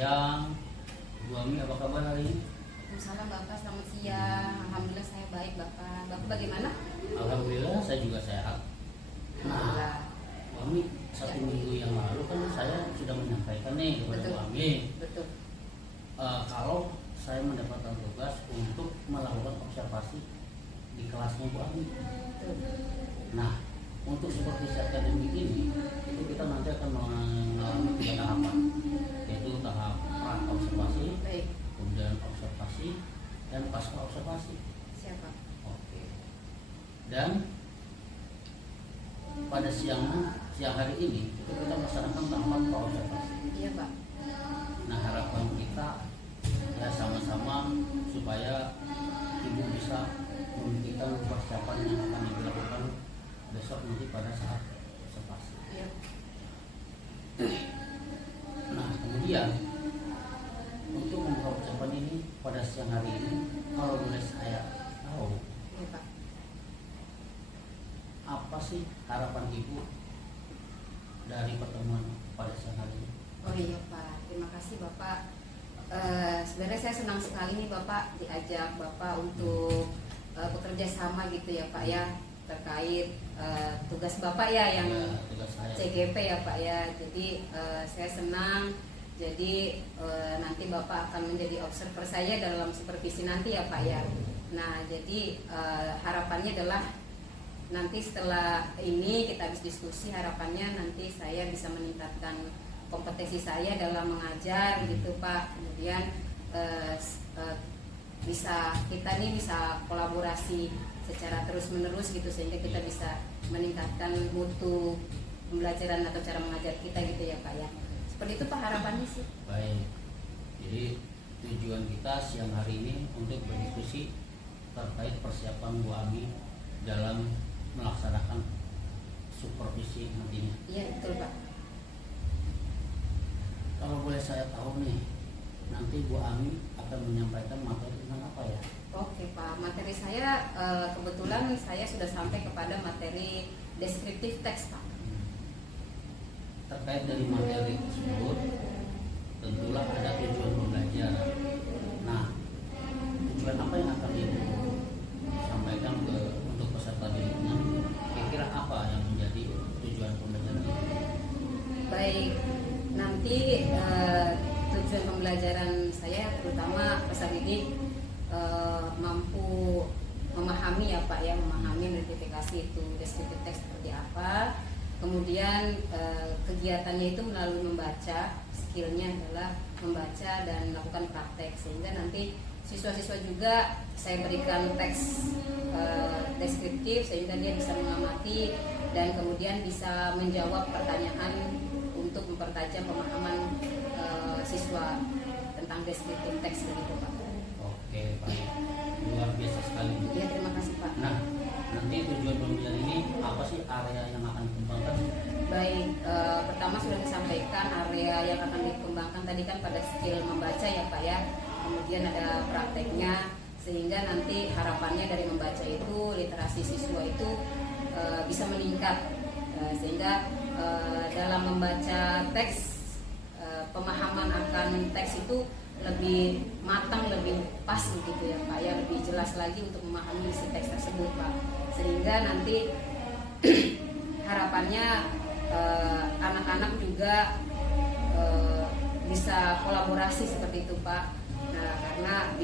siang. Bu Ami, apa kabar hari ini? Waalaikumsalam Bapak, selamat siang. Alhamdulillah saya baik Bapak. Bapak bagaimana? Alhamdulillah saya juga sehat. Nah, Bu Ami, satu minggu yang lalu kan saya sudah menyampaikan nih kepada Bu Ami. Betul. Kalau saya mendapatkan tugas untuk melakukan observasi di kelasnya Bu Ami. Betul. Nah, untuk supervisi akademik ini itu kita nanti akan mengalami 3 tahapan, yaitu tahap pra observasi, Baik. kemudian observasi, dan pasca observasi. Siapa? Oke. Dan pada siang hari ini itu kita melaksanakan tahapan pra observasi. Iya Pak. Nah, harapan kita ya sama-sama supaya ibu bisa memberikan persiapan yang akan dilakukan besok nanti pada saat observasi. Iya. Nah, kemudian untuk membuka persiapan ini pada siang hari ini, kalau boleh saya tahu, Iya Pak. apa sih harapan ibu dari pertemuan pada siang hari ini? Oh iya Pak, terima kasih Bapak. Sebenarnya saya senang sekali nih Bapak diajak Bapak untuk bekerja sama gitu ya Pak ya, terkait tugas Bapak ya yang Tugas saya. CGP ya Pak ya. Jadi saya senang. Jadi nanti Bapak akan menjadi observer saya dalam supervisi nanti ya Pak ya. Nah jadi harapannya adalah nanti setelah ini kita habis diskusi, harapannya nanti saya bisa meningkatkan kompetensi saya dalam mengajar gitu Pak. Kemudian bisa kita nih bisa kolaborasi secara terus menerus gitu sehingga kita bisa meningkatkan mutu pembelajaran atau cara mengajar kita gitu ya Pak ya. Seperti itu Pak harapannya sih. Baik. Jadi tujuan kita siang hari ini untuk berdiskusi terkait persiapan Bu Ami dalam melaksanakan supervisi nantinya. Iya betul Pak. Kalau boleh saya tahu nih, nanti Bu Ami akan menyampaikan materi tentang apa ya? Oke Pak, materi saya kebetulan saya sudah sampai kepada materi deskriptif teks Pak. Terkait dari materi tersebut, tentulah ada tujuan pembelajaran. Nah, tujuan apa yang akan Ibu sampaikan untuk peserta didiknya? Kira-kira apa yang menjadi tujuan pembelajaran itu? Baik, nanti tujuan pembelajaran saya terutama peserta didik mampu memahami ya Pak ya, memahami identifikasi itu deskriptif teks seperti apa. Kemudian kegiatannya itu melalui membaca, skillnya adalah membaca dan melakukan praktek sehingga nanti siswa-siswa juga saya berikan teks deskriptif sehingga dia bisa mengamati dan kemudian bisa menjawab pertanyaan untuk mempertajam pemahaman siswa tentang deskriptif teks begitu Pak. Oke, baik. Luar biasa sekali. Ya terima kasih Pak. Nah, nanti tujuan pembelajaran ini apa sih area yang akan dikembangkan? Baik, pertama sudah disampaikan area yang akan dikembangkan tadi kan pada skill membaca ya Pak ya. Kemudian ada prakteknya sehingga nanti harapannya dari membaca itu literasi siswa itu bisa meningkat sehingga dalam membaca teks pemahaman akan teks itu lebih matang, lebih pas begitu ya Pak ya, lebih jelas lagi untuk memahami isi teks tersebut Pak. Sehingga nanti harapannya anak-anak juga bisa kolaborasi seperti itu Pak. Nah, karena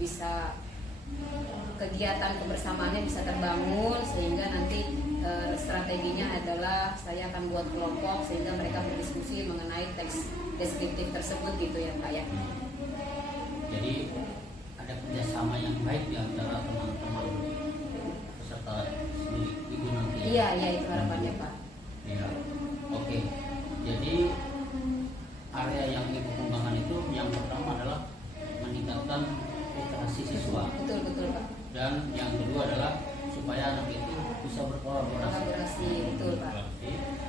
bisa kegiatan kebersamaannya bisa terbangun sehingga nanti strateginya adalah saya akan buat kelompok sehingga mereka berdiskusi mengenai teks deskriptif tersebut gitu ya Pak ya. Jadi ada kerjasama yang baik di antara teman-teman peserta ibu nanti. Iya itu harapannya Pak. Iya. Oke. Jadi area yang ibu kembangkan itu yang pertama adalah meningkatkan literasi siswa. Betul Pak. Dan yang kedua adalah supaya anak itu bisa berkolaborasi. Betul Pak.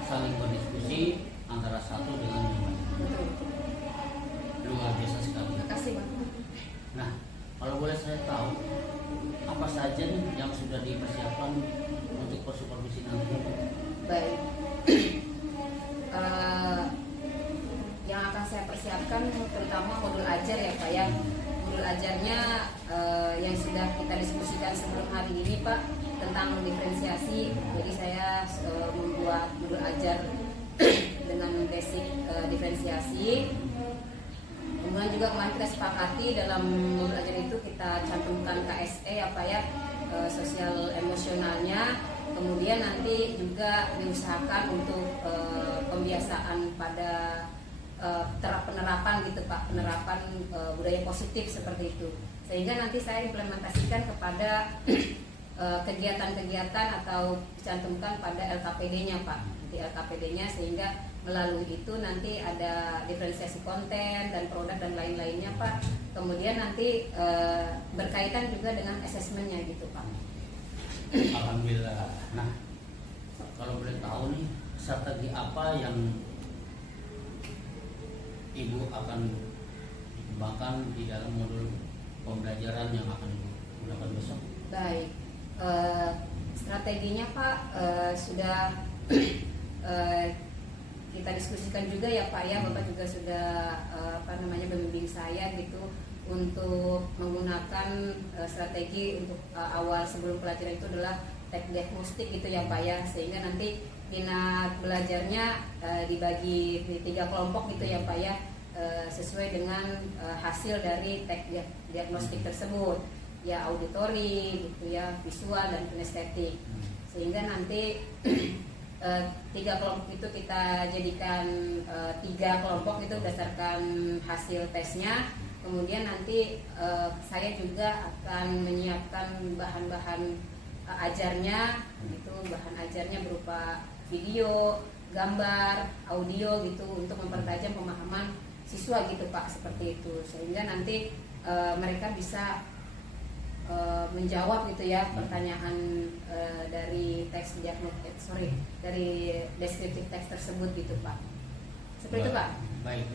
Saling berdiskusi antara satu dengan yang lain. Betul. Luar biasa sekali. Terima kasih Pak. Nah, kalau boleh saya tahu apa saja nih yang sudah dipersiapkan untuk supervisi nanti? Baik. Yang akan saya persiapkan terutama modul ajar ya Pak ya. Modul ajarnya yang sudah kita diskusikan sebelum hari ini Pak tentang diferensiasi. Jadi saya membuat modul ajar dengan basic diferensiasi. Kemudian juga kemarin kita sepakati dalam modul ajar itu kita cantumkan KSE ya Pak ya, sosial emosionalnya. Kemudian nanti juga diusahakan untuk pembiasaan pada penerapan gitu Pak, penerapan budaya positif seperti itu. Sehingga nanti saya implementasikan kepada kegiatan-kegiatan atau dicantumkan pada LKPD-nya Pak. Nanti LKPD-nya sehingga melalui itu nanti ada diferensiasi konten dan produk dan lain-lainnya Pak. Kemudian nanti berkaitan juga dengan asesmennya gitu Pak. Alhamdulillah. Nah, kalau boleh tahu nih strategi apa yang Ibu akan dikembangkan di dalam modul pembelajaran yang akan Ibu gunakan besok? Baik, strateginya Pak sudah kita diskusikan juga ya Pak ya. Bapak juga sudah membimbing saya gitu untuk menggunakan strategi untuk awal sebelum pelajaran itu adalah tek diagnostik gitu ya Pak ya, sehingga nanti minat belajarnya dibagi di 3 kelompok gitu ya Pak ya, sesuai dengan hasil dari tek diagnostik tersebut ya, auditori gitu ya, visual dan kinestetik. Sehingga nanti 3 kelompok itu kita jadikan 3 kelompok itu berdasarkan hasil tesnya. Kemudian nanti saya juga akan menyiapkan bahan-bahan ajarnya, itu bahan ajarnya berupa video, gambar, audio gitu untuk mempertajam pemahaman siswa gitu Pak, seperti itu. Sehingga nanti mereka bisa menjawab gitu ya pertanyaan dari teks dari deskriptif teks tersebut gitu Pak. Seperti itu Pak. Baik.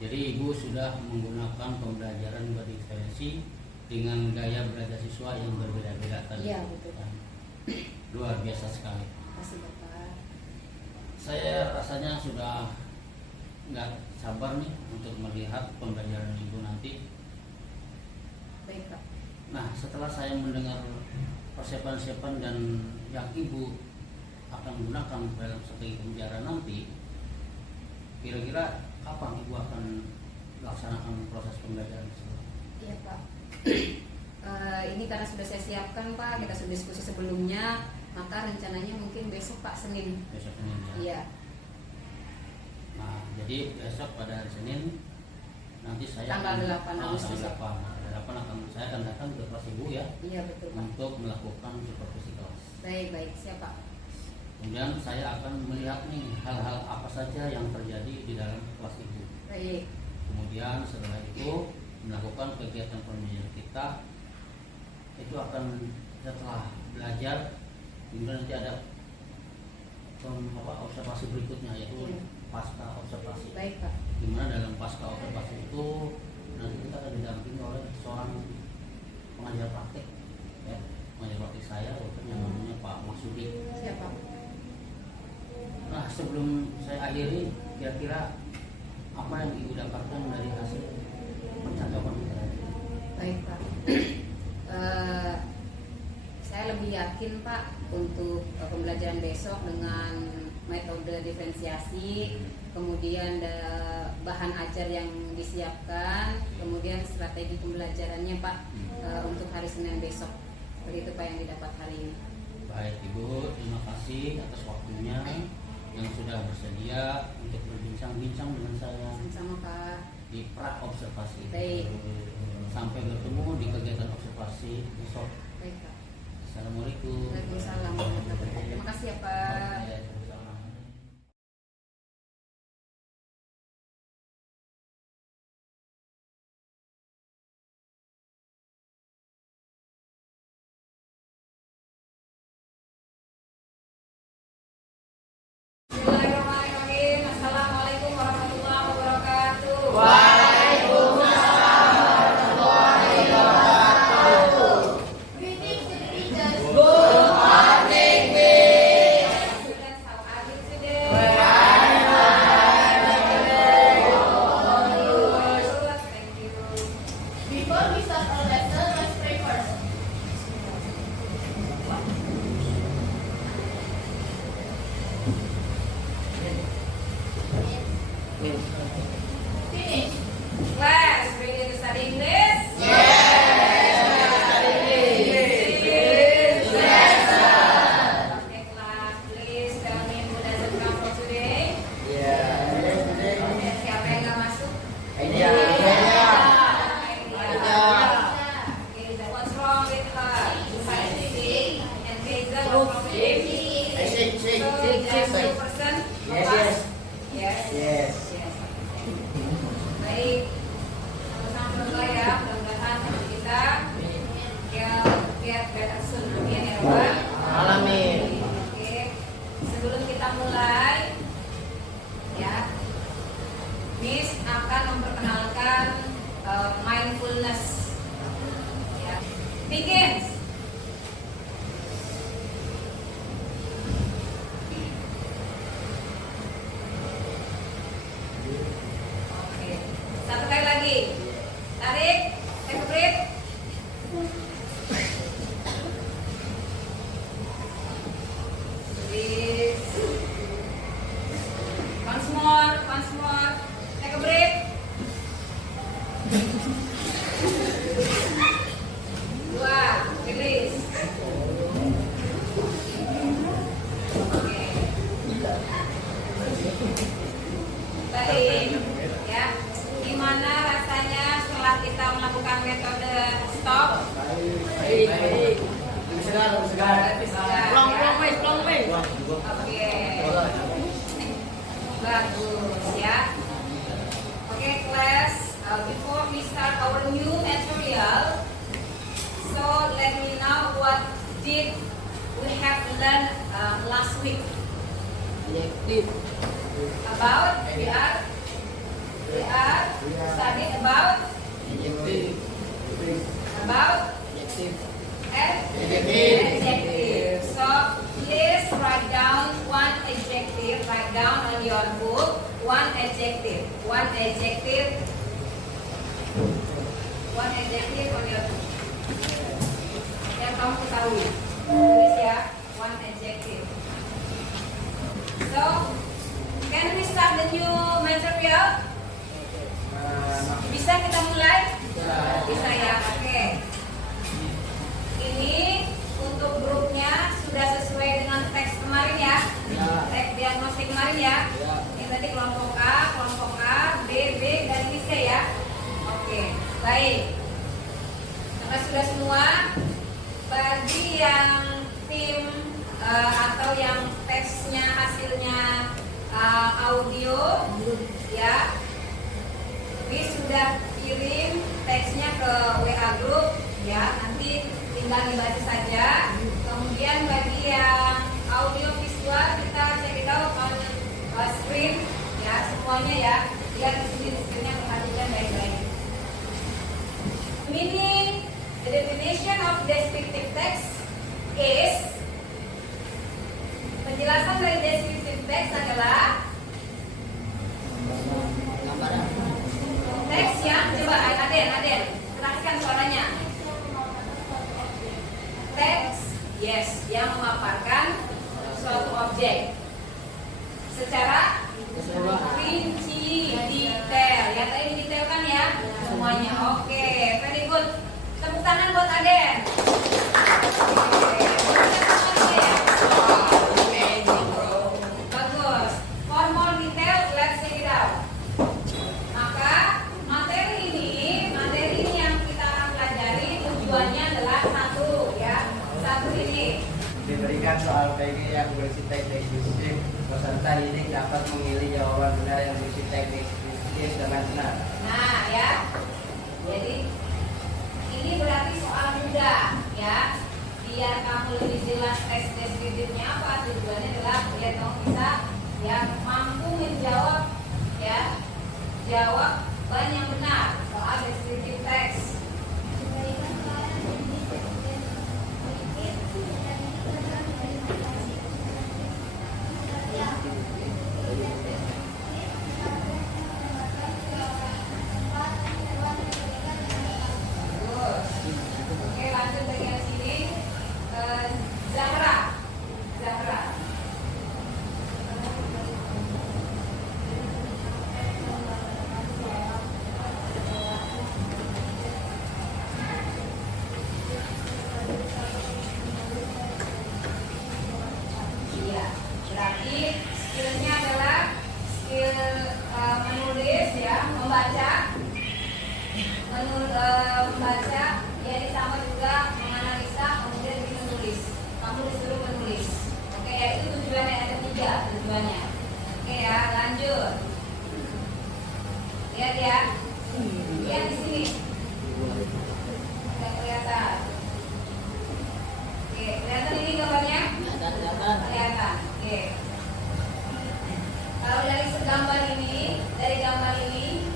Jadi Ibu sudah menggunakan pembelajaran berdiferensi dengan gaya belajar siswa yang berbeda-beda tadi. Iya betul Pak. Luar biasa sekali. Terima kasih Bapak. Saya rasanya sudah nggak sabar nih untuk melihat pembelajaran Ibu nanti. Baik Pak. Nah, setelah saya mendengar persiapan-persiapan dan yang Ibu akan gunakan dalam strategi pembelajaran nanti, kira-kira kapan Ibu akan melaksanakan proses pembelajaran tersebut? Iya Pak. Ini karena sudah saya siapkan Pak, kita sudah diskusi sebelumnya, maka rencananya mungkin besok Pak, Senin. Besok Senin ya? Iya. Nah, jadi besok pada hari Senin nanti saya Tanggal 8 Agustus. Saya akan datang ke kelas Ibu ya. Iya betul Pak. Untuk melakukan supervisi kelas. Baik, siap Pak. Kemudian saya akan melihat nih hal-hal apa saja yang terjadi di dalam kelas Ibu. Baik. Kemudian setelah itu melakukan kegiatan pembelajaran kita, itu akan setelah belajar, kemudian nanti ada observasi berikutnya, yaitu pasca observasi. Baik Pak. Dimana dalam pasca observasi itu nanti kita akan didampingi oleh seorang pengajar praktik ya, pengajar praktik saya yang namanya Pak Maksudi. Siapa? Nah, sebelum saya akhiri, kira-kira apa yang Ibu dapatkan dari hasil percakapan kita? Baik Pak. Saya lebih yakin Pak untuk pembelajaran besok dengan metode diferensiasi, kemudian bahan ajar yang disiapkan, kemudian strategi pembelajarannya Pak untuk hari Senin besok. Seperti itu Pak yang didapat hari ini. Baik Ibu, terima kasih atas waktunya yang sudah bersedia untuk berbincang-bincang dengan saya. Sama-sama Pak. Di pra observasi. Baik. Sampai bertemu di kegiatan observasi besok. Baik Pak. Assalamualaikum. Waalaikumsalam. Terima kasih ya Pak. Bismillahirrahmanirrahim. Assalamualaikum warahmatullahi wabarakatuh. akan memperkenalkan mindfulness. Ya. Begins. Oke, satu kali lagi. Tarik, take a breath. Breathe. Once more, take a breath. Dua, release. Oke. Baik, ya. Gimana rasanya setelah kita melakukan metode stop? Baik. Lebih segar. Lebih segar, ya. Pulang, Mei. Oke. Bagus ya. Oke, class. Before we start our new material, so let me know what did we have learned last week Adjektif. about we are studying about Adjektif. Adjektif. adjective. So please write down one adjective. Write down on your book one adjective. One adjective on your book. Yang kamu ketahui. Tulis ya, one adjective. So, can we start the new material? Bisa kita mulai? Bisa ya, oke. Ini untuk grupnya sudah sesuai dengan teks kemarin ya? Teks diagnostik kemarin ya? Ini tadi kelompok A, B, dan ini C ya? Oke, baik. Karena sudah semua, bagi yang tim atau yang tesnya hasilnya audio ya, ini sudah kirim teksnya ke WA group ya, nanti tinggal dibaca saja. Kemudian bagi yang audio visual kita cek it out on screen ya, semuanya ya. Lihat di sini screennya, perhatikan baik-baik. Meaning, the definition of descriptive text is, penjelasan dari descriptive text adalah teks yang, coba Aden, perhatikan suaranya. Teks, yes, yang memaparkan suatu objek secara rinci, detail. Ya tadi didetailkan ya semuanya. Oke, very good. Tepuk tangan buat Aden. Bagus. For more detail, let's check it out. Maka materi ini yang kita akan pelajari tujuannya adalah satu ya. Satu ini. Diberikan soal PG yang berisi teks deskriptif, peserta didik dapat memilih jawaban benar yang berisi teks deskriptif dengan benar. Nah ya, jadi ini berarti soal mudah ya. Biar kamu lebih jelas teks deskriptifnya apa, tujuannya adalah biar kamu bisa ya mampu menjawab ya, jawaban yang benar soal deskriptif teks. Oke, lanjut bagian sini. Zahra. Iya, berarti skillnya adalah skill menulis ya, membaca, jadi sama juga menganalisa, kemudian menulis. Kamu disuruh menulis. Oke ya, itu tujuannya, ada 3 tujuannya. Oke ya, lanjut. Lihat ya, lihat di sini. Nggak kelihatan. Oke, kelihatan ini gambarnya? Kelihatan. Oke. Kalau dari gambar ini,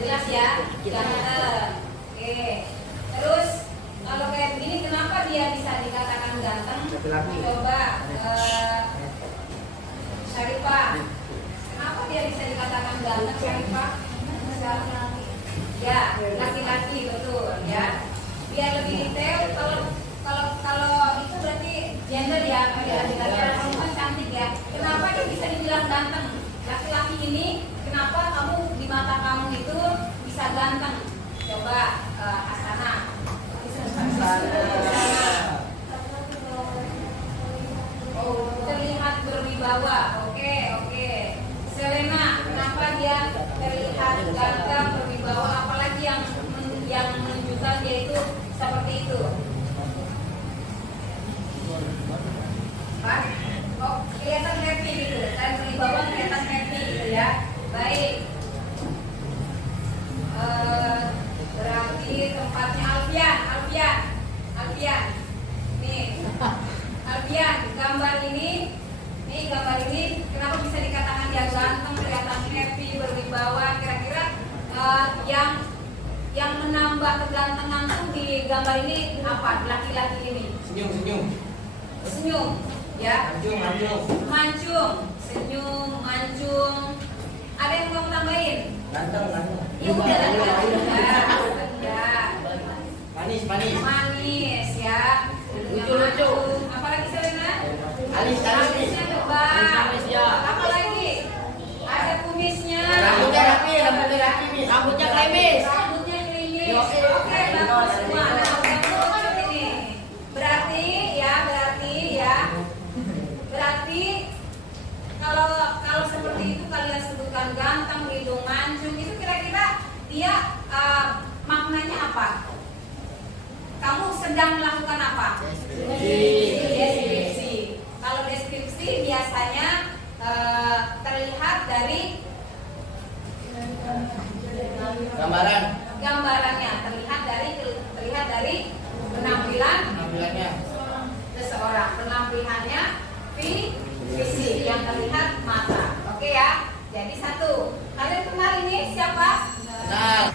Jelas ya? Ganteng. Oke. Terus kalau kayak begini kenapa dia bisa dikatakan ganteng? Laki-laki. Coba Syarifah. Kenapa dia bisa dikatakan ganteng, Syarifah? Ya, laki-laki betul ya. Biar lebih detail, kalau itu berarti gender ya, laki-laki perempuan cantik ya. Kenapa dia bisa dibilang ganteng? Laki-laki ini kenapa kamu di mata kamu itu bisa ganteng? Coba Hasanah. Oh, terlihat berwibawa. Oke. Selena, kenapa dia terlihat ganteng, berwibawa, apalagi yang menunjukkan dia itu seperti itu? Pak? Oh, kelihatan happy gitu. Dan berwibawa kelihatan happy gitu ya. Baik. Berarti tempatnya Alfian. Nih, Alfian, gambar ini kenapa bisa dikatakan dia ganteng, kelihatan happy, berwibawa? Kira-kira yang menambah kegantengan tuh di gambar ini apa? Laki-laki ini? Senyum, ya? Mancung, senyum, mancung. Ada yang mau tambahin? Ganteng. Ya udah ya. Manis ya. Lucu. Apalagi Selena? Alis. Alisnya tebal. Ya. Apalagi? Ada kumisnya. Rambutnya rapi, rambutnya klimis. Rambutnya klimis. Oke. Oke, bagus semua. Nah, ini. Berarti kalau seperti itu kalian sebutkan ganteng, hidung mancung, itu kira-kira dia maknanya apa? Kamu sedang melakukan apa? Deskripsi. Kalau deskripsi biasanya terlihat dari gambarannya, terlihat dari penampilannya seseorang, penampilannya fisik yang terlihat mata. Oke ya. Jadi satu. Kalian kenal ini siapa? Nah,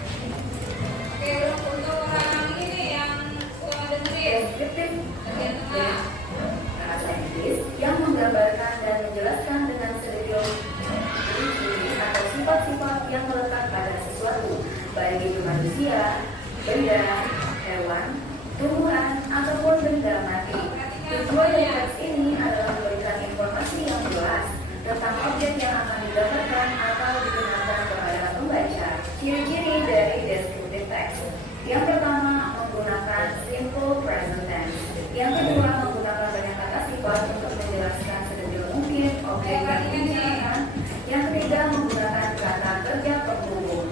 Oke, untuk orang ini yang suka dengerin. Bagian tengah. Bahasa Inggris yang menggambarkan dan menjelaskan dengan sedetail ciri atau sifat-sifat yang melekat pada sesuatu, baik itu manusia, benda, hewan, tumbuhan, ataupun benda mati. Tujuan dari teks ini adalah memberikan informasi yang jelas tentang objek yang akan didapatkan atau digunakan kepada pembaca. Ciri-ciri dari descriptive text. Yang pertama, menggunakan simple present tense. Yang kedua, menggunakan banyak kata sifat untuk menjelaskan sedetail mungkin objek yang digunakan. Yang ketiga, menggunakan kata kerja penghubung.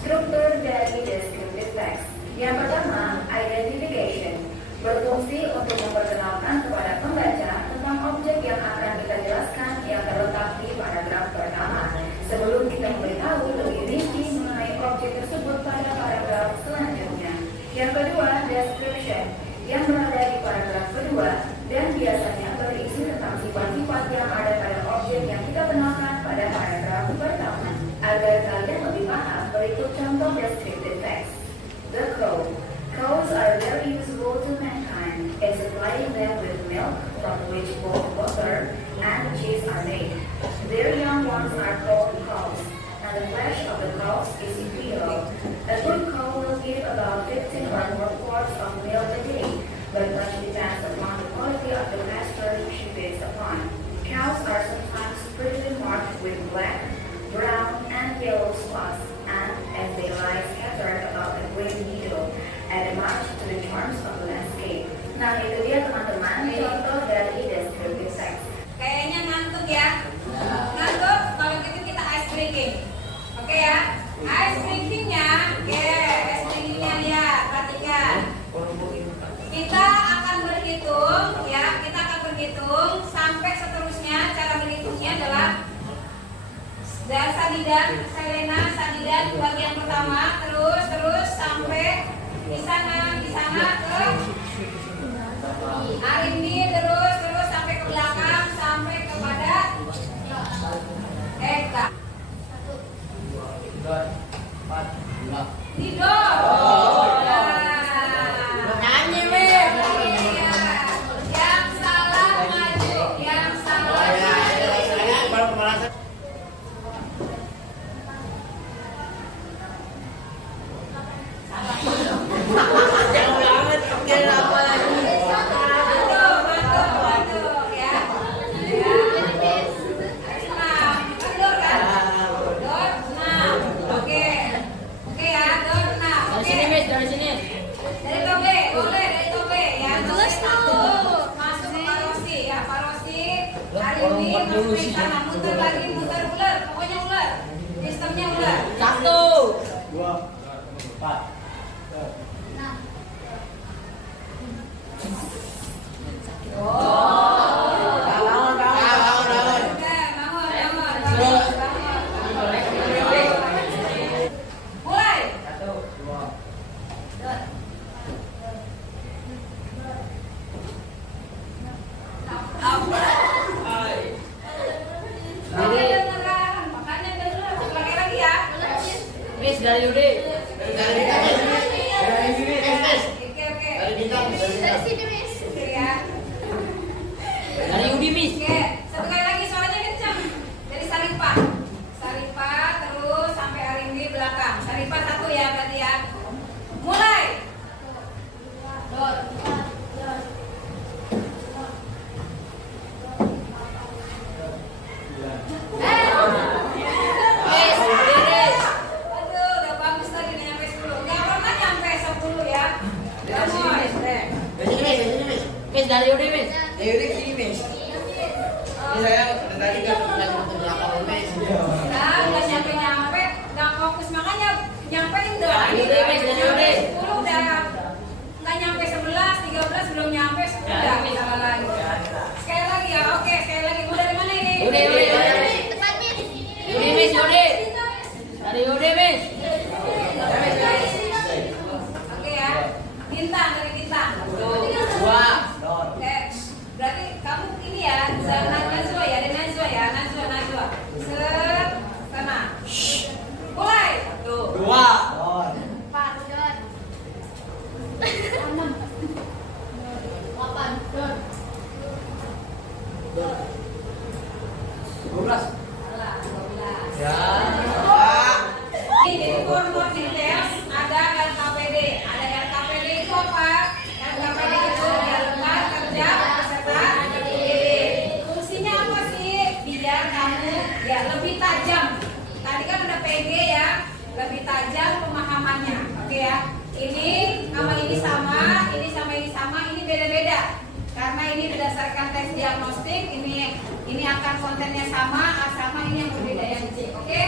Struktur dari descriptive text. Yang pertama, identification. Berfungsi untuk memperkenalkan kepada pembaca tentang objek yang akan kita jelaskan yang terletak di paragraf pertama. Sebelum kita memberitahu lebih rinci mengenai objek tersebut pada paragraf selanjutnya. Yang kedua, description, yang berada di paragraf kedua dan biasanya berisi tentang sifat-sifat yang ada pada objek yang kita kenalkan pada paragraf pertama. Agar kalian lebih paham, berikut contoh descriptive text. The cow. Cows are very useful to mankind in supplying them with milk from which both butter and cheese are made. Their young ones are called calves, and the flesh of the calves is imperial. A good cow will give about 15 or more quarts of milk a day, but much depends upon the quality of the pasture she feeds upon. Cows are sometimes prettily marked with black, brown, and yellow spots, and as they lie scattered about the green meadow, add much to the charms of the landscape. Nah, itu dia teman-teman contoh dari descriptive text. Kayaknya ngantuk ya. Ngantuk kalau gitu kita ice breaking. Oke ya. Ice breakingnya, ice breakingnya lihat, perhatikan. Kita akan berhitung ya, sampai seterusnya. Cara berhitungnya adalah dari Sadidan, Selena, Sadidan bagian pertama, terus sampai di sana ke Arindi, terus sampai ke belakang sampai kepada Eka. samping kanan, muter lagi, muter ular, pokoknya ular. Sistemnya ular. 1, 2, 4. Bangun, bangun. Udah, bangun. Mulai. 1, 2. Makanya beneran, makanya beneran. Pakai lagi ya. Miss dari Yudi. Oke. Dari sini, Miss. Oke ya. Dari Yudi, Miss. Oke, satu kali lagi suaranya kencang. Dari Saripa. Saripa terus sampai Arimbi belakang. Saripa 1 ya berarti ya. Mulai. Aduh, udah bagus tadi nih nyampe 10. Nggak pernah nyampe 10 ya. Miss dari Yudi, Miss. Dari Saya dari ke belakang, Miss. Nah, udah nyampe, nggak fokus makanya nyampein dong. Dari Yudi, Miss, dari Yudi. 10 udah nggak nyampe 11, 13 belum nyampe 10 udah salah lagi. Sekali lagi ya, oke sekali lagi. Mau dari mana ini? Yudi. Tepat, Miss. Yudi, Miss, Yudi. Dari Yudi, Miss. Oke ya, bintang dari bintang. 2. Oke, berarti kamu ini ya, Najwa ya, ada Najwa ya, Najwa. Set, sana. Mulai. 2. Pak, Don. 8, Don. 12. Salah, 12. Ya. Ini jadi formulir details ada LKPD. Ada LKPD itu apa? LKPD itu lembar kerja peserta didik. Fungsinya apa sih? Biar kamu ya lebih tajam. Tadi kan udah PD ya, lebih tajam pemahamannya. Oke ya. Ini sama ini sama, ini beda-beda. Karena ini berdasarkan tes diagnostik, ini akan kontennya sama ini yang berbeda yang C. Oke?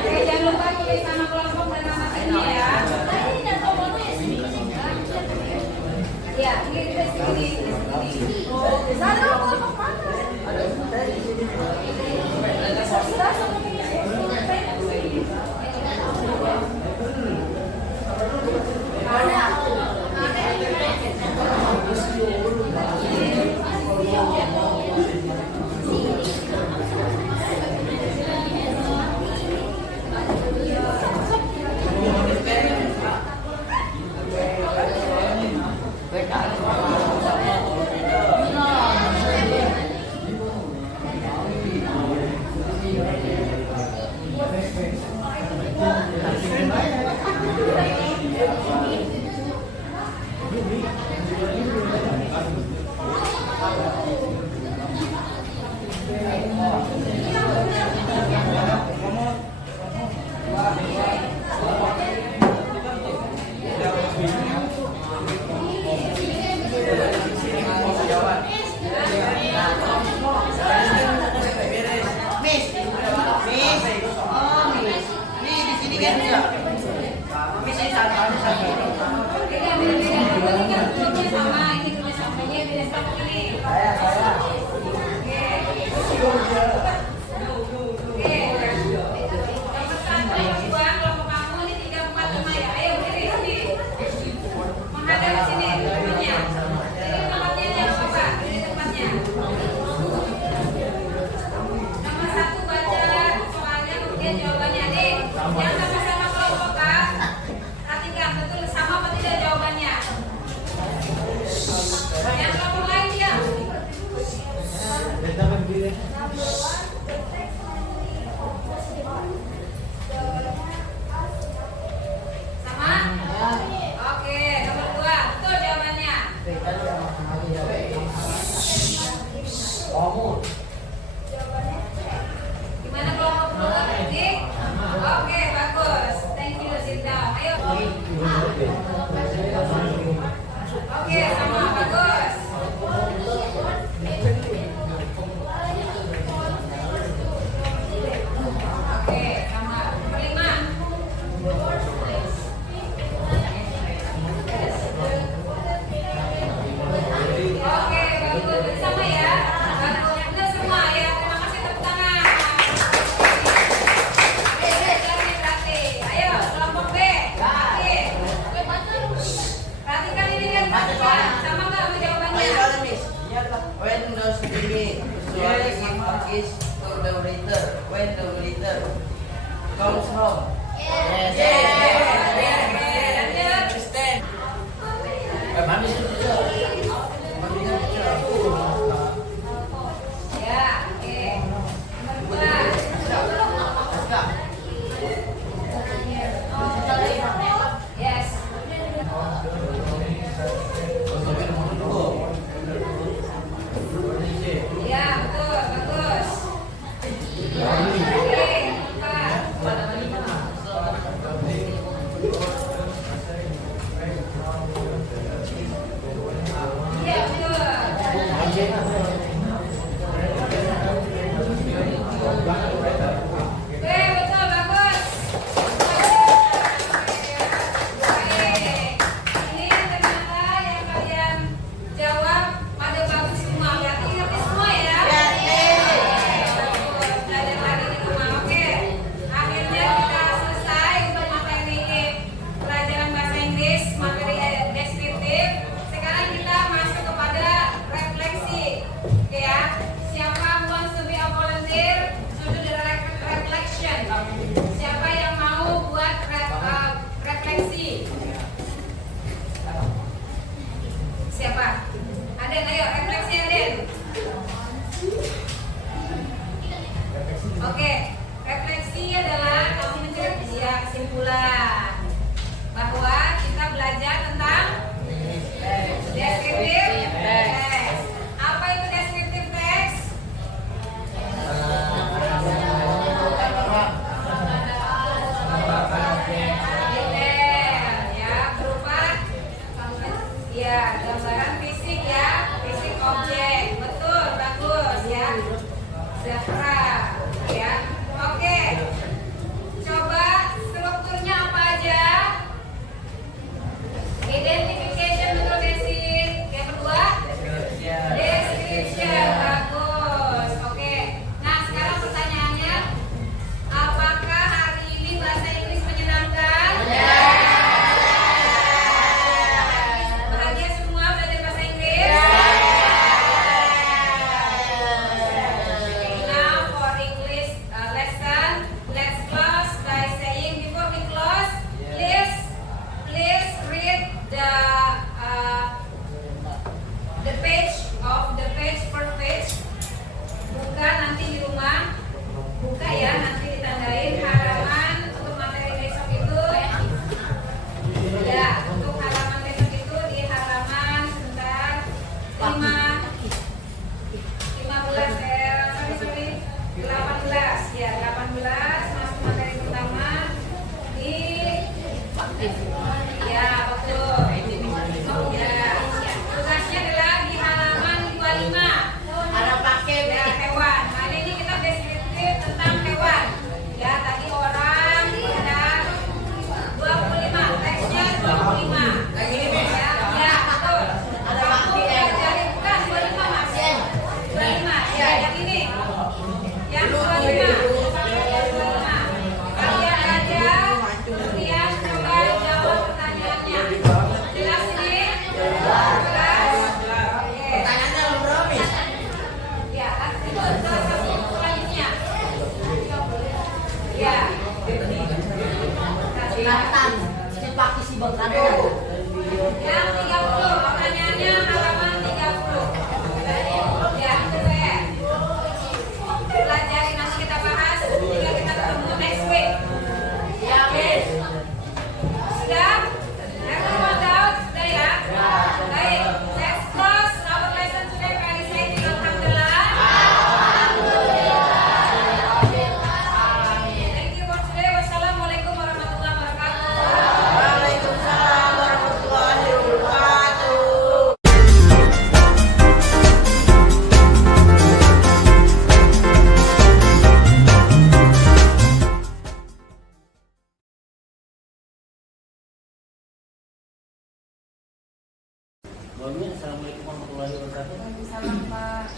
Oke, jangan lupa tulis nama kelompok dan nama timnya ya. Ya, ini di sini. Sana kelompok mana? is to the waiter when the waiter comes home. Yes. Understand? Mami sudah. Mami sudah. Ya, oke. Nomor 2. Yes. Ya, betul, bagus. Oke, 4. Iya, betul. Oke, betul, bagus. Oke. Ini ternyata yang kalian jawab pada bagus semua. Berarti ngerti semua ya? Bagus. Belajar lagi di rumah. Oke. Akhirnya kita selesai untuk materi pelajaran bahasa Inggris, materi deskriptif. Sekarang kita masuk kepada refleksi. Oke ya. Siapa wants to be a volunteer to do the reflection? Siapa yang mau buat refleksi? Siapa? Aden, ayo refleksi Aden. Oke, refleksi adalah kami mencari kesimpulan bahwa kita belajar tentang deskriptif teks. Apa itu deskriptif teks? Detail ya, berupa ya gambaran fisik ya, fisik objek. Betul, bagus ya. Zebra ya. Oke. Coba strukturnya apa aja? Identification betul basic. Yang kedua, description bagus. Oke. Nah, sekarang pertanyaannya, apakah hari ini bahasa Inggris menyenangkan? Bahagia semua belajar bahasa Inggris? Now for English lesson, let's close by saying before we close, please read the page per page. Buka nanti di rumah, buka ya, nanti ditandain halaman untuk materi besok itu. Ya, untuk halaman besok itu di halaman sebentar 18 ya, 18 masuk materi pertama di ya, betul. Ya, tugasnya adalah di halaman 25. Ada pakai Ya, hewan. Hari ini kita deskriptif tentang hewan. Ya, tadi orang ada 25, teksnya 25. Ya, ya, betul. Kamu pelajari bukan 25 Mas. 25. Ya, yang ini. Yang 25. Yang 25. Kalian aja, kemudian coba jawab pertanyaannya. Jelas ini? Jelas? Oke. Pertanyaannya belum berapa? Ya, itu salah satu selanjutnya. Ya. Bangkatan. Cepak isi bangkatan. Yang 30, pertanyaannya halaman 30. Ya, itu saya. Pelajari nanti kita bahas hingga kita ketemu next week. Ya, oke. Sudah? Everyone out? Sudah ya? Baik, let's close our lesson today by reciting Alhamdulillah. Thank you for today. Wassalamualaikum warahmatullahi wabarakatuh. Waalaikumsalam warahmatullahi wabarakatuh. Mami, assalamualaikum warahmatullahi wabarakatuh. Waalaikumsalam Pak.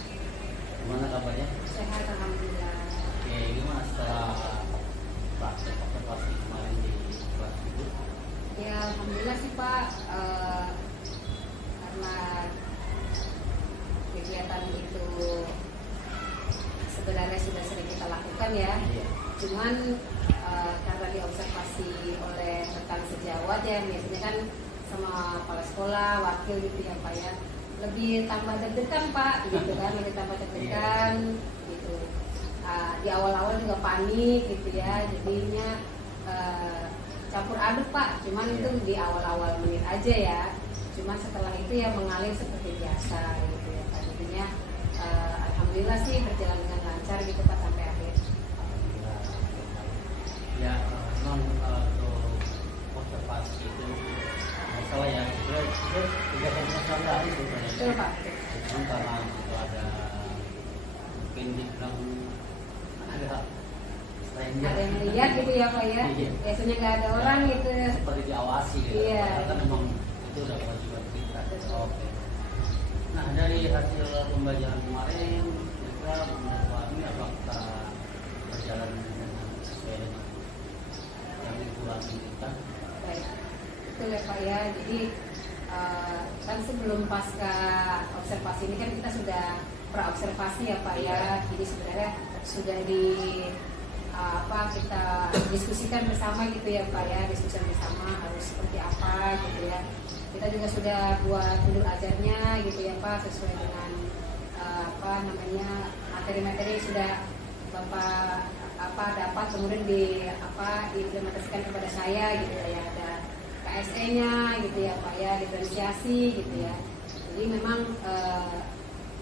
Gimana kabarnya? Sehat alhamdulillah. Oke, gimana setelah praktek observasi kemarin di kelas itu? Ya alhamdulillah sih Pak. Karena kegiatan itu sebenarnya sudah sering kita lakukan ya. Iya. Cuman karena diobservasi oleh rekan sejawat ya, biasanya kan sama kepala sekolah, wakil gitu ya Pak ya, lebih tambah deg-degan Pak gitu kan, lebih tambah deg-degan gitu. Di awal-awal juga panik gitu ya, jadinya campur aduk Pak, cuman itu di awal-awal menit aja ya, cuman setelah itu ya mengalir seperti biasa gitu ya Pak. Jadinya alhamdulillah sih berjalan dengan lancar gitu Pak sampai akhir. Ya memang untuk observasi itu masalah ya, sebenarnya kegiatan sehari-hari sebenarnya. Betul Pak. Cuman karena itu ada mungkin dibilang ada stranger. Ada yang lihat gitu ya Pak ya, Iya. biasanya nggak ada orang gitu. Seperti diawasi gitu. Iya. Karena kan memang itu udah kewajiban kita. Betul. Oke. Nah dari hasil pembelajaran kemarin, kita mengalami apakah berjalan dengan sesuai dengan yang dikurangin kita? Baik, betul ya Pak ya. Jadi kan sebelum pasca observasi ini kan kita sudah praobservasi ya Pak ya. Jadi sebenarnya sudah kita diskusikan bersama gitu ya Pak ya, diskusi bersama harus seperti apa gitu ya. Kita juga sudah buat judul ajarnya gitu ya Pak, sesuai dengan materi-materi sudah Bapak dapat kemudian diimplementasikan kepada saya gitu ya. Ada KSE-nya gitu ya Pak ya, diferensiasi gitu ya. Jadi memang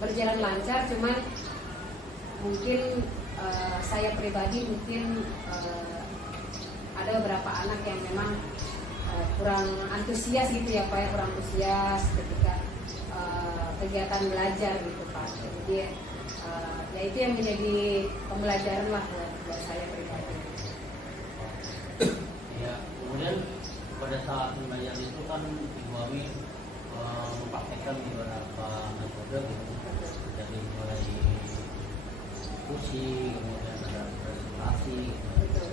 berjalan lancar, cuman mungkin saya pribadi mungkin ada beberapa anak yang memang kurang antusias gitu ya Pak ya, kurang antusias ketika kegiatan belajar gitu Pak. Jadi ya itu yang menjadi pembelajaran lah buat saya pribadi. Ya, kemudian pada saat pembelajaran itu kan Ibu Ami mempraktekkan beberapa metode gitu. Jadi mulai diskusi, kemudian ada presentasi. Betul.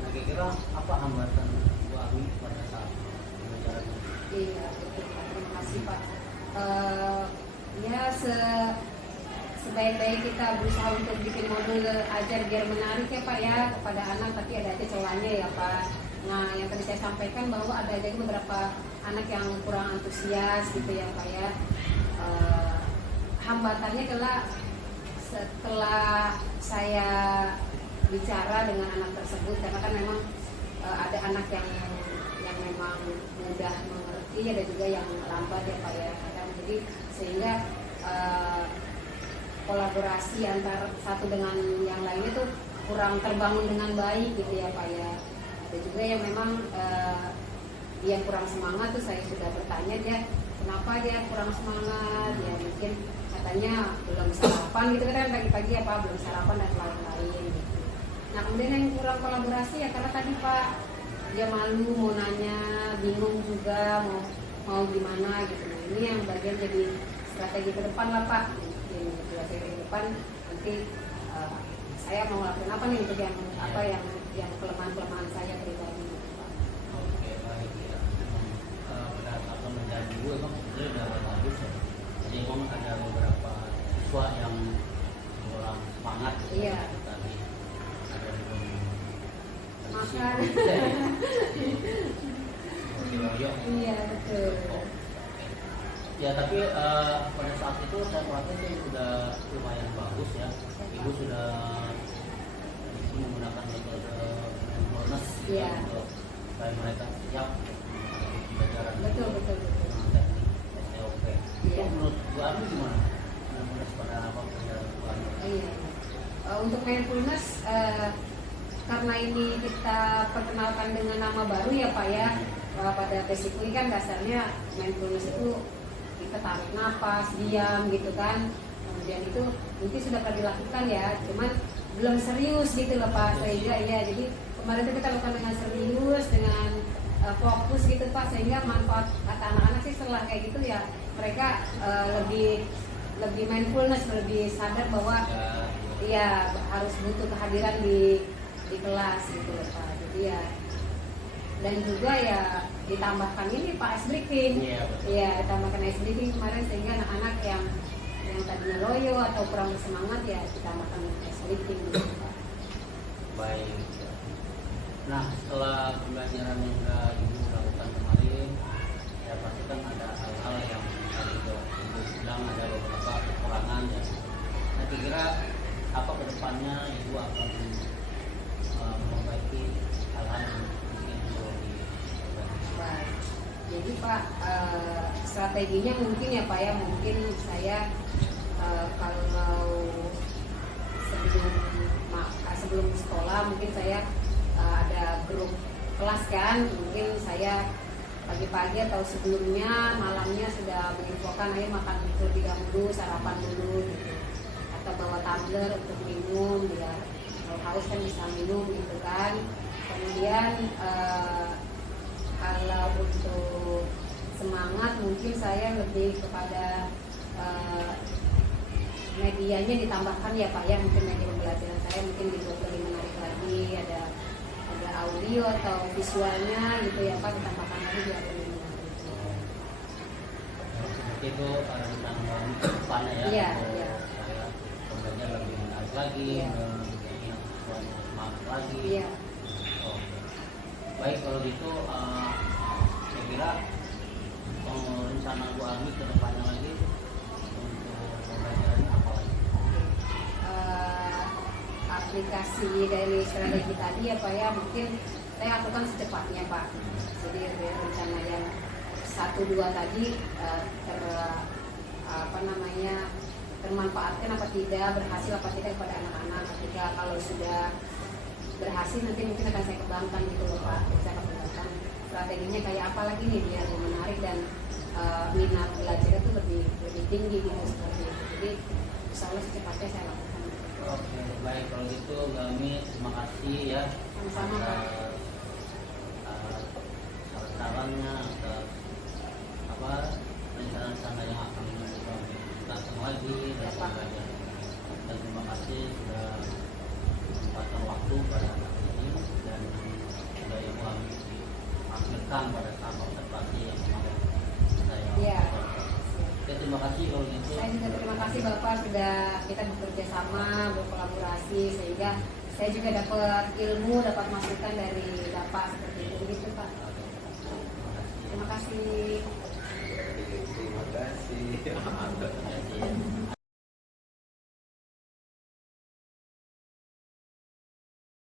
Nah, kira-kira apa hambatan Ibu Ami pada saat pembelajaran itu? Iya, betul Pak. Terima kasih Pak. Ya sebaik-baik kita berusaha untuk bikin modul ajar biar menarik ya Pak ya kepada anak, tapi ada aja celahnya ya Pak. Nah, yang tadi saya sampaikan bahwa ada aja beberapa anak yang kurang antusias gitu ya Pak ya. Hambatannya adalah setelah saya bicara dengan anak tersebut, karena kan memang ada anak yang memang mudah mengerti, ada juga yang lambat ya Pak ya. Jadi sehingga kolaborasi antar satu dengan yang lainnya tuh kurang terbangun dengan baik gitu ya Pak ya. Ada juga yang memang yang kurang semangat tuh saya sudah bertanya dia kenapa dia kurang semangat, ya mungkin katanya belum sarapan gitu kan, pagi-pagi ya Pak belum sarapan dan lain-lain gitu. Nah kemudian yang kurang kolaborasi ya karena tadi Pak dia malu mau nanya, bingung juga mau gimana gitu. Nah, ini yang bagian jadi strategi ke depan lah Pak. Strategi ke depan nanti saya mau lakukan apa nih untuk yang kelemahan saya pribadi. Oke, baik ya. Pada saat pembelajaran dulu emang sebenarnya udah bagus ya. Jadi emang ada beberapa siswa yang kurang semangat. Iya. Tadi ada belum Makan. Iya betul. Ya tapi pada saat itu saya praktek sudah lumayan bagus ya. Ibu sudah menggunakan metode bonus Iya. untuk supaya mereka siap pembelajaran. Betul. Teknik STOP. Iya. Menurut Bu Ami gimana? Bonus pada pembelajaran Bu Ami? Iya. Untuk mindfulness karena ini kita perkenalkan dengan nama baru ya Pak ya. Pada basically kan dasarnya mindfulness itu kita tarik nafas, diam gitu kan. Kemudian itu mungkin sudah pernah dilakukan ya, cuman belum serius gitu loh Pak. Sehingga ya jadi kemarin itu kita lakukan dengan serius, dengan fokus gitu Pak, sehingga manfaat kata anak-anak sih setelah kayak gitu ya mereka lebih mindfulness, lebih sadar bahwa ya harus butuh kehadiran di kelas gitu loh Pak. Jadi ya dan juga ya ditambahkan ini Pak ice breathing. Iya, betul. Iya, ditambahkan ice breathing kemarin sehingga anak-anak yang yang tadinya loyo atau kurang bersemangat ya kita makan sleeping gitu Pak. Baik. Nah, setelah pembelajaran yang sudah Ibu lakukan kemarin, ya pasti kan ada hal-hal yang tadi Ibu bilang ada beberapa kekurangan ya. Nah, kira-kira apa kedepannya Ibu akan memperbaiki hal-hal yang mungkin perlu diperbaiki? Baik. Jadi Pak, strateginya mungkin ya Pak ya, mungkin saya kalau sebelum sekolah mungkin saya ada grup kelas kan, mungkin saya pagi-pagi atau sebelumnya malamnya sudah menginfokan ayo makan terlebih dahulu, sarapan dulu gitu, atau bawa tumbler untuk minum biar kalau haus kan bisa minum gitu kan. Kemudian kalau untuk semangat mungkin saya lebih kepada medianya ditambahkan ya Pak ya, mungkin media pembelajaran saya mungkin dibuat lebih menarik lagi, ada audio atau visualnya gitu ya Pak, ditambahkan lagi biar lebih menarik. Seperti itu rencana ke depannya ya. Iya, untuk iya. Saya pembelajaran lebih menarik lagi, Iya. menjadi siswanya semangat lagi. Iya. Oh. Baik kalau gitu, saya kira rencana Bu Ami ke depannya lagi untuk pembelajaran apa lagi? Aplikasi dari strategi tadi ya Pak ya, mungkin saya lakukan secepatnya Pak. Jadi rencana yang 1-2 tadi termanfaatkan apa tidak, berhasil apa tidak kepada anak-anak. Ketika kalau sudah berhasil nanti mungkin akan saya kembangkan gitu loh Pak. Saya akan kembangkan strateginya kayak apa lagi nih biar lebih menarik dan minat belajar itu lebih tinggi gitu seperti itu. Jadi insya Allah secepatnya saya lakukan. Oke, baik kalau gitu Mbak Ami terima kasih ya. Sama-sama Pak. Saran-sarannya atas rencana-rencana yang akan kita semua lagi dan sebagainya. Dan terima kasih sudah menyempatkan waktu pada hari ini dan sudah Ibu Ami diakhirkan pada saat observasi yang kemarin saya Iya. Oke, terima kasih kalau gitu. Saya juga terima kasih Bapak sudah kita bekerja sama, berkolaborasi sehingga saya juga dapat ilmu, dapat masukan dari Bapak seperti itu gitu Pak. Terima kasih. Terima kasih.